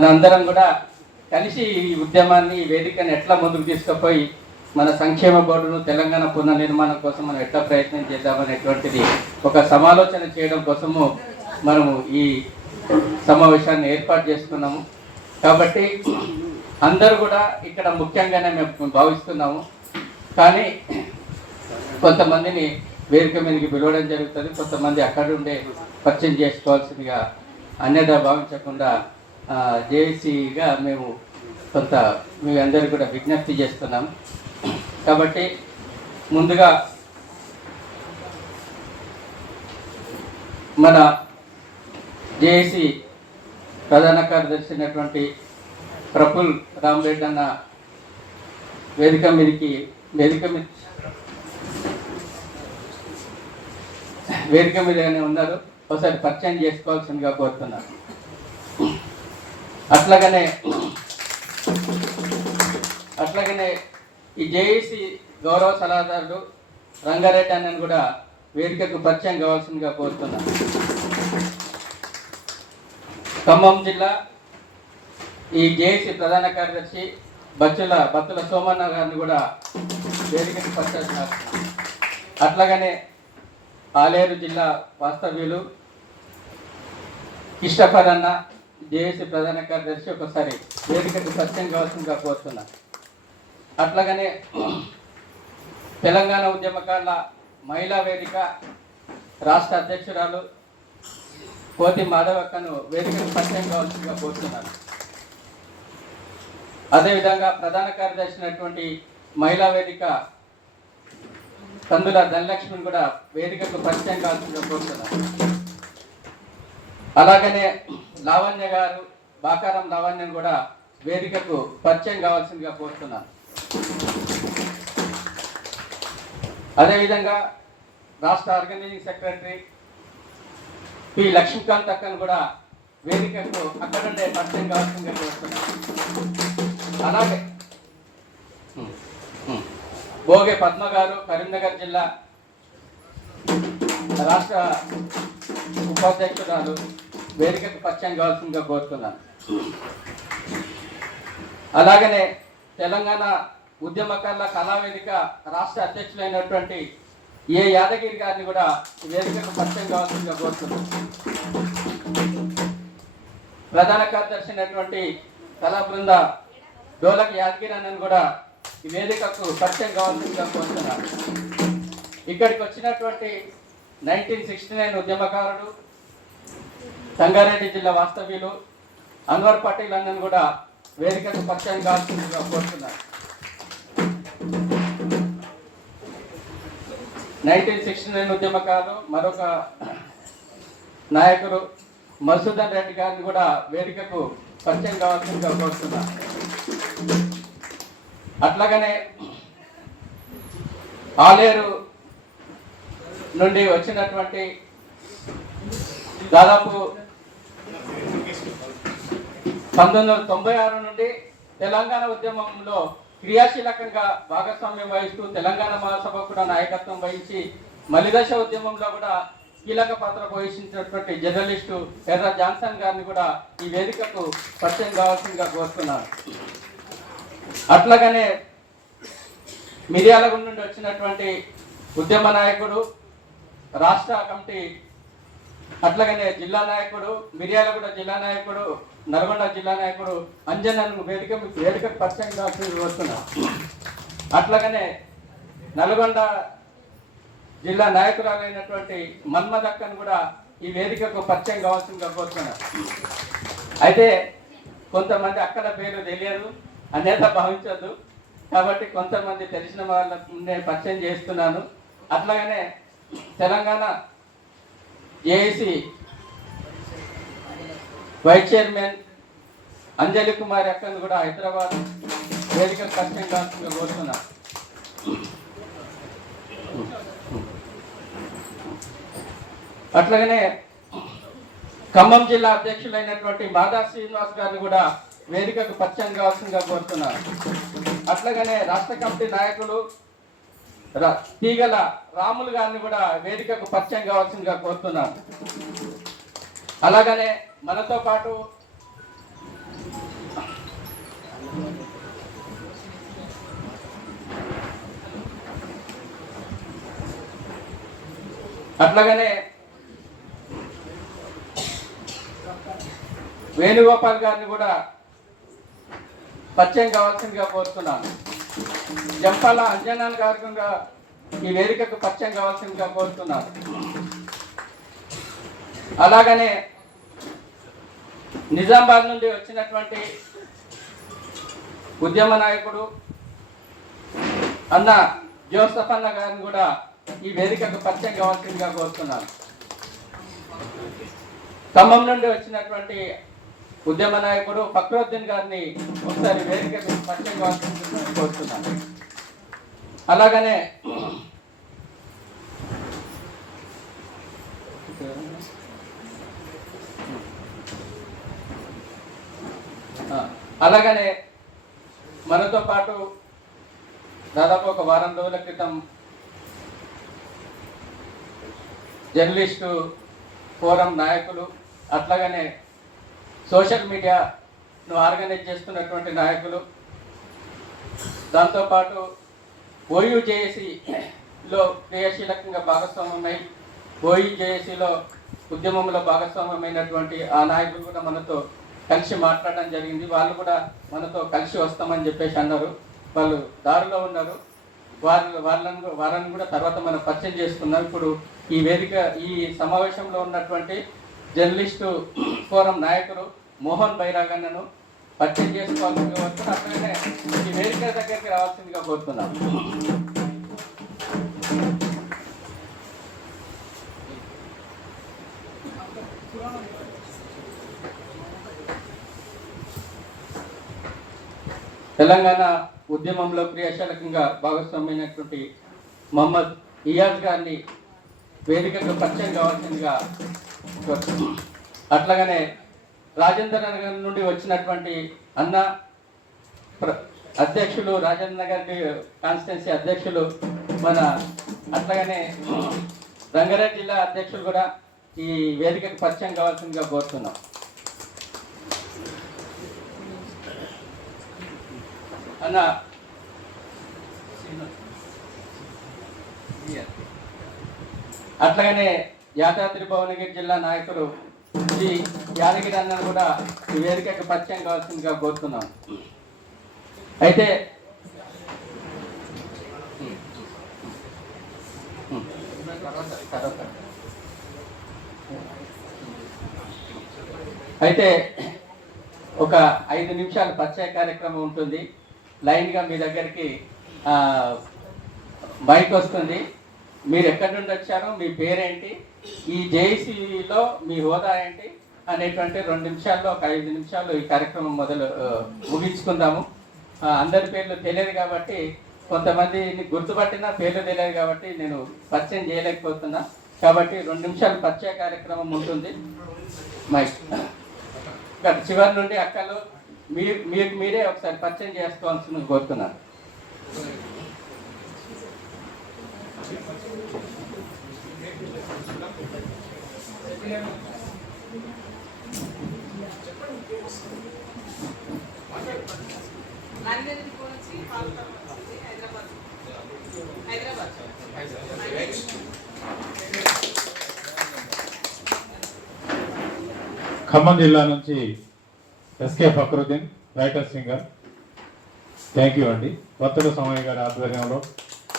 మనందరం కూడా కలిసి ఈ ఉద్యమాన్ని ఈ వేదికను ఎట్లా ముందుకు తీసుకుపోయి మన సంక్షేమ బోర్డును తెలంగాణ పునర్నిర్మాణం కోసం మనం ఎట్లా ప్రయత్నం చేద్దామనేటువంటిది ఒక సమాలోచన చేయడం కోసము మనము ఈ సమావేశాన్ని ఏర్పాటు చేసుకున్నాము. కాబట్టి అందరూ కూడా ఇక్కడ ముఖ్యంగానే మేము భావిస్తున్నాము. కానీ కొంతమందిని వేదిక మీదకి పిలవడం జరుగుతుంది. కొంతమంది అక్కడ ఉండే పరిచయం చేసుకోవాల్సిందిగా అన్యదా భావించకుండా జేఏసీగా మేము కొంత మీ అందరూ కూడా విజ్ఞప్తి చేస్తున్నాం. కాబట్టి ముందుగా మన జేఏసీ ప్రధాన కార్యదర్శి అయినటువంటి ప్రఫుల్ రామరెడ్డి అన్న వేదిక మీదకి వేదిక మీద వేదిక మీదనే ఉన్నారు. ఒకసారి పరిచయం చేసుకోవాల్సిందిగా కోరుతున్నారు అట్లాగనే అట్లాగనే ఈ జేఏసీ గౌరవ సలహాదారుడు రంగారెడ్డి అన్నను కూడా వేదికకు పరిచయం కావాల్సిందిగా కోరుతున్నాను ఖమ్మం జిల్లా ఈ జేఏసీ ప్రధాన కార్యదర్శి బచ్చుల బత్తుల సోమన్న గారిని కూడా వేదికకు పరిచయం చేస్తున్నారు అట్లాగనే ఆలేరు జిల్లా వాస్తవ్యులు కిష్టఫర్ అన్న జేఏసీ ప్రధాన కార్యదర్శి ఒకసారి వేదికకు సత్యం కావాల్సిందిగా కోరుతున్నా. అట్లాగనే తెలంగాణ ఉద్యమకారుల మహిళా వేదిక రాష్ట్ర అధ్యక్షురాలు కోతి మాధవక్కను వేదికకు సత్యం కావాల్సిందిగా కోరుతున్నాను. అదేవిధంగా ప్రధాన కార్యదర్శి అయినటువంటి మహిళా వేదిక కందుల ధనలక్ష్మిని కూడా వేదికకు పరిచయం కావాల్సిందిగా కోరుతున్నాను. అలాగనే లావణ్య గారు బాకారం లావణ్యం కూడా వేదికకు పరిచయం కావాల్సిందిగా కోరుతున్నాను. అదేవిధంగా రాష్ట్ర ఆర్గనైజింగ్ సెక్రటరీ పి. లక్ష్మీకాంత్ అక్కను కూడా వేదికకు అక్కడంటే పరిచయం కావాల్సిందిగా కోరుతున్నాను. అలాగే భోగే పద్మ గారు కరీంనగర్ జిల్లా రాష్ట్ర ఉపాధ్యక్షురాలు వేదికకు పరిచయం కావాల్సిందిగా కోరుతున్నాను. అలాగనే తెలంగాణ ఉద్యమకారుల కళావేదిక రాష్ట్ర అధ్యక్షులైనటువంటి ఏ యాదగిరి గారిని కూడా ఈ వేదికకు పరిచయం కావాల్సిందిగా కోరుతున్నాను. ప్రధాన కార్యదర్శి అయినటువంటి కళా బృంద డోలక్ యాదగిరి అన్నని కూడా ఈ వేదికకు పరిచయం కావాల్సిందిగా కోరుతున్నాను. ఇక్కడికి వచ్చినటువంటి నైన్టీన్ సిక్స్టీ నైన్ ఉద్యమకారుడు సంగారెడ్డి జిల్లా వాస్తవ్యులు అన్వర్ పటేల్ అన్నను కూడా వేదికకు పక్షాన్ని కావాల్సిందిగా కోరుతున్నారు నైన్టీన్ సిక్స్టీ నైన్ ఉద్యమకారులు మరొక నాయకుడు మధుసూదన్ రెడ్డి గారిని కూడా వేదికకు పరిచయం కావాల్సిందిగా కోరుతున్నా అట్లాగనే ఆలేరు నుండి వచ్చినటువంటి దాదాపు పంతొమ్మిది వందల తొంభై ఆరు నుండి తెలంగాణ ఉద్యమంలో క్రియాశీలకంగా భాగస్వామ్యం వహిస్తూ తెలంగాణ మహాసభ కూడా నాయకత్వం వహించి మలిదశ ఉద్యమంలో కూడా కీలక పాత్ర పోషించినటువంటి జర్నలిస్టు ఎర్ర జాన్సన్ గారిని కూడా ఈ వేదికకు పరిచయం కావాల్సిందిగా కోరుతున్నాను. అట్లాగనే మిర్యాలగుండ నుండి వచ్చినటువంటి ఉద్యమ నాయకుడు రాష్ట్ర కమిటీ అట్లాగనే జిల్లా నాయకుడు మిర్యాలగూడ జిల్లా నాయకుడు నల్గొండ జిల్లా నాయకుడు అంజనను వేదిక వేదిక పరిచయం కావాల్సింది వస్తున్నా. అట్లాగనే నల్గొండ జిల్లా నాయకురాలైనటువంటి మన్మదక్కను కూడా ఈ వేదికకు పరిచయం కావాల్సింది కోరుతున్నా. అయితే కొంతమంది అక్కల పేరు తెలియదు అనేత భావించద్దు. కాబట్టి కొంతమంది తెలిసిన వాళ్ళకు నేను పరిచయం చేస్తున్నాను. అట్లాగనే Telangana A I C vice chairman Anjali Kumar అక్కను కూడా హైదరాబాద్ వేదిక కష్టం కాకుండా కోరుతున్నా. అట్లాగనే ఖమ్మం జిల్లా అధ్యక్షులైనటువంటి మాదా శ్రీనివాస్ గారిని కూడా వేదికకు పరిచయం కావాల్సిందిగా కోరుతున్నారు అట్లాగనే రాష్ట్ర కమిటీ నాయకులు తీగల రాములు గారిని కూడా వేదికకు పరిచయం కావాల్సిందిగా కోరుతున్నాను. అలాగనే మనతో పాటు అట్లాగనే వేణుగోపాల్ గారిని కూడా పరిచయం కావాల్సిందిగా కోరుతున్నాను. జంపాల అంజనాల్ గారు కూడా ఈ వేదికకు పరిచయం కావాల్సిందిగా కోరుతున్నారు అలాగనే నిజామాబాద్ నుండి వచ్చినటువంటి ఉద్యమ నాయకుడు అన్న జోసఫ్ అన్న గారిని కూడా ఈ వేదికకు పరిచయం కావాల్సిందిగా కోరుతున్నాను. ఖమ్మం నుండి వచ్చినటువంటి ఉద్యమ నాయకుడు ఫక్రోద్దీన్ గారిని ఒకసారి వేదిక పరిచయం కోరుతున్నాను. అలాగనే అలాగనే మనతో పాటు దాదాపు ఒక వారం రోజుల క్రితం జర్నలిస్టు ఫోరం నాయకులు అట్లాగనే సోషల్ మీడియాను ఆర్గనైజ్ చేస్తున్నటువంటి నాయకులు. దాంతోపాటు ఓయూజేఏసీలో క్రియాశీలకంగా భాగస్వామ్యమై ఓయూజేఏసీలో ఉద్యమంలో భాగస్వామ్యమైనటువంటి ఆ నాయకులు కూడా మనతో కలిసి మాట్లాడడం జరిగింది. వాళ్ళు కూడా మనతో కలిసి వస్తామని చెప్పేసి అన్నారు. వాళ్ళు దారిలో ఉన్నారు. వాళ్ళు వాళ్ళని కూడా తర్వాత మనం పరిచయం చేసుకున్నాం ఇప్పుడు ఈ వేదిక ఈ సమావేశంలో ఉన్నటువంటి జర్నలిస్టు ఫోరం నాయకులు మోహన్ బైరాగన్నను పరిచయం చేసుకోవాల్సిందిగా కోరుతున్నాను అట్లనే ఈ వేదిక దగ్గరికి రావాల్సిందిగా కోరుతున్నాను. తెలంగాణ ఉద్యమంలో క్రియాశీలకంగా భాగస్వామైనటువంటి మహమ్మద్ ఇయాజ్ గారిని వేదికకు పరిచయం కావాల్సిందిగా అట్లాగనే రాజేంద్ర నగర్ నుండి వచ్చినటువంటి అన్న ప్ర- అధ్యక్షులు రాజేంద్ర నగర్ కాన్స్టిట్యున్సీ అధ్యక్షులు మన అట్లాగనే రంగారెడ్డి జిల్లా అధ్యక్షులు కూడా ఈ వేదికకు పరిచయం కావాల్సిందిగా కోరుతున్నాం. అన్న. అట్లాగనే యాదాద్రి భువనగిరి జిల్లా నాయకులు ఈ యాదగిరి అన్నను కూడా ఈ వేదికకు పరిచయం కావాల్సిందిగా కోరుతున్నాం. అయితే అయితే ఒక ఐదు నిమిషాల పరిచయ కార్యక్రమం ఉంటుంది. లైన్గా మీ దగ్గరికి బైక్ వస్తుంది. మీరు ఎక్కడి నుండి వచ్చారో మీ పేరేంటి ఈ జేసీలో మీ హోదా ఏంటి అనేటువంటి రెండు నిమిషాల్లో ఒక ఐదు నిమిషాల్లో ఈ కార్యక్రమం మొదలు ముగించుకుందాము. అందరి పేర్లు తెలియదు కాబట్టి కొంతమందిని గుర్తుపట్టిన పేర్లు తెలియదు కాబట్టి నేను పరిచయం చేయలేకపోతున్నా. కాబట్టి రెండు నిమిషాలు పరిచయ కార్యక్రమం ఉంటుంది. మైక్. చివరి నుండి అక్కలు మీరు మీరు మీరే ఒకసారి పరిచయం చేసుకోవాల్సింది కోరుతున్నాను. నుంచి హైదరాబాద్ హైదరాబాద్ ఖమ్మం జిల్లా నుంచి S K Fakruddin writer singer thank you అండి. కొత్తల సమయ గారి ఆధ్వర్యంలో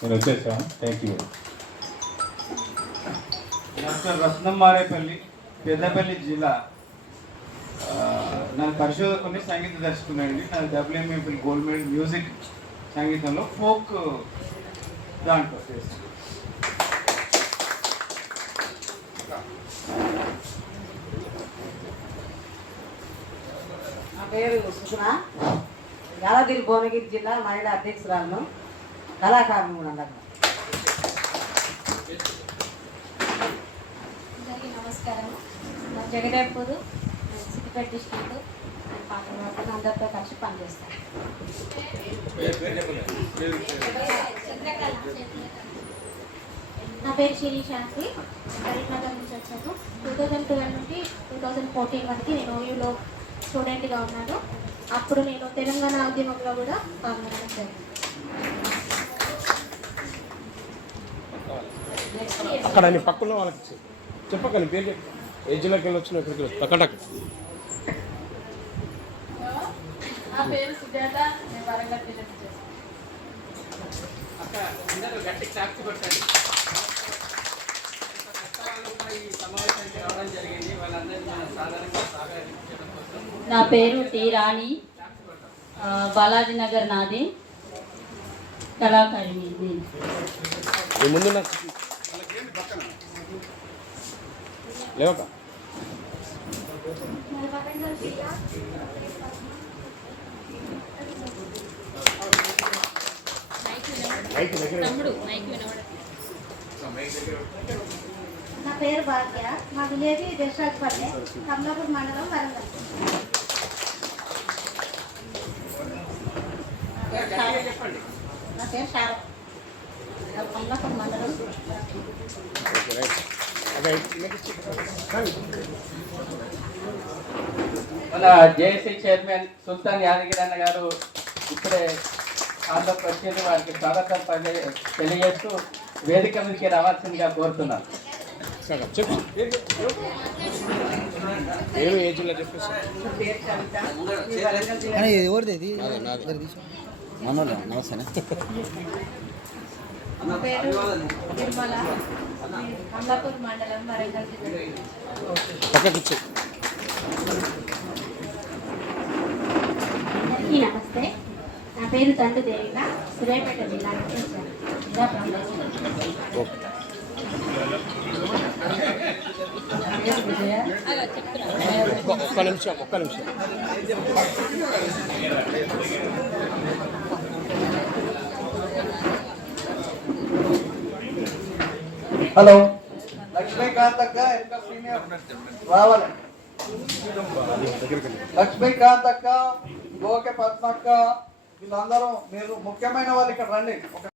నేను వచ్చేసాను. Thank you doctor Ratnamarepalli Peddapalli జిల్లా. నన్ను నా పరిశోధకుని సంగీత దర్శకునండి నా W M F L gold medal music సంగీతంలో ఫోక్ దాంట్లో చేస్తాను నా పేరు సుగుణ యాదాద్రి భువనగిరి జిల్లా మహిళా అధ్యక్షురాలను కళాకారులు కూడా అందరం నా జగదేపూరు సిద్దిపేట డిస్టిక్ పాత్ర అందరితో కలిసి పనిచేస్తాను. నా పేరు శిరీ శాంతి. కరీంనగర్ నుంచి వచ్చాను. టూ థౌజండ్ ట్వెల్వ్ నుండి టూ థౌజండ్ ఫోర్టీన్ వరకు నేను ఓయూలో స్టూడెంట్గా ఉన్నాను. అప్పుడు నేను తెలంగాణ ఉద్యమంలో కూడా పాల్గొనడం జరిగింది. అక్కడ పక్కన వాళ్ళకి చెప్పకండి పేరు చెప్పండి ఏ జిల్లాకి వెళ్ళి వచ్చిన టక్క టక్ నా పేరు సుజాత నేను వరంగల్ జిల్లా నుంచి వస్తాను. అక్క అందరూ గట్టి క్లాప్స్ కొట్టండి. ఇంత కష్టవాళ్ళు కూడా ఈ సమావేశానికి రావడం జరిగింది వాళ్ళందరినీ మనం సాధారణంగా సహకరించడం కోసం నా పేరు టి రాణి. బాలాజీ నగర్ నాది. కళాకారిణి ముందు లేవక నా పేరు భాగ్య. మా విలేజ్ దశరాజ్పల్లె కమలాపూర్ మండలం వరంగల్. గట్టిగా చెప్పండి నా పేరు శారద. కమలాపూర్ మండలం. మన జేఏసీ చైర్మన్ సుల్తాన్ యాదగిరి అన్న గారు ఇప్పుడే ఆంధ్రప్రదేశ్ వచ్చేది వారికి స్వాగతం తెలియజేస్తూ వేదిక మీదకి రావాల్సిందిగా కోరుతున్నాను. సగం చెప్పు పేరు ఏ జిల్లా చెప్పేసి మండలం వరంగల్ జిల్లా పక్కకి ఇచ్చు అందరికీ నమస్తే నా పేరు తండ్రి దేవిక సూర్యాపేట జిల్లా ఒక్క నిమిషం ఒక్క నిమిషం. హలో. లక్ష్మీకాంత్ అక్క ఇంకా సీనియర్. రావాలి. లక్ష్మీకాంత్ అక్క గోకె పద్మక్క వీళ్ళందరూ మీరు ముఖ్యమైన వాళ్ళు ఇక్కడ రండి.